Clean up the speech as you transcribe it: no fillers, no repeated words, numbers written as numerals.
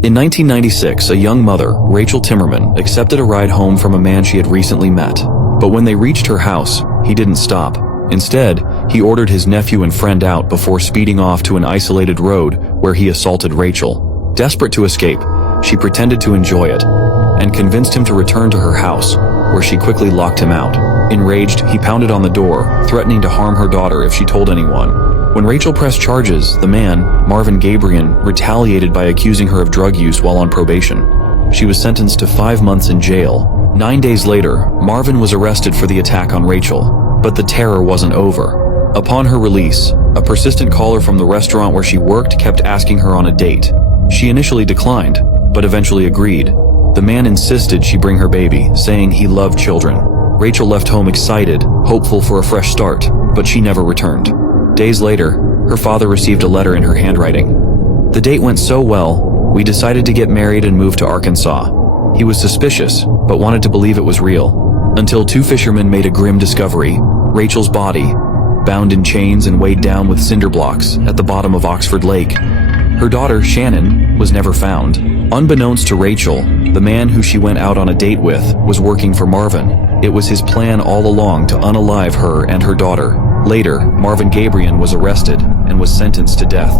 In 1996, a young mother, Rachel Timmerman, accepted a ride home from a man she had recently met. But when they reached her house, he didn't stop. Instead, he ordered his nephew and friend out before speeding off to an isolated road where he assaulted Rachel. Desperate to escape, she pretended to enjoy it and convinced him to return to her house, where she quickly locked him out. Enraged, he pounded on the door, threatening to harm her daughter if she told anyone. When Rachel pressed charges, the man, Marvin Gabriel, retaliated by accusing her of drug use while on probation. She was sentenced to 5 months in jail. 9 days later, Marvin was arrested for the attack on Rachel, but the terror wasn't over. Upon her release, a persistent caller from the restaurant where she worked kept asking her on a date. She initially declined, but eventually agreed. The man insisted she bring her baby, saying he loved children. Rachel left home excited, hopeful for a fresh start, but she never returned. Days later, her father received a letter in her handwriting. The date went so well, we decided to get married and move to Arkansas. He was suspicious, but wanted to believe it was real. Until 2 fishermen made a grim discovery: Rachel's body, bound in chains and weighed down with cinder blocks at the bottom of Oxford Lake. Her daughter, Shannon, was never found. Unbeknownst to Rachel, the man who she went out on a date with was working for Marvin. It was his plan all along to unalive her and her daughter. Later, Marvin Gabriel was arrested and was sentenced to death.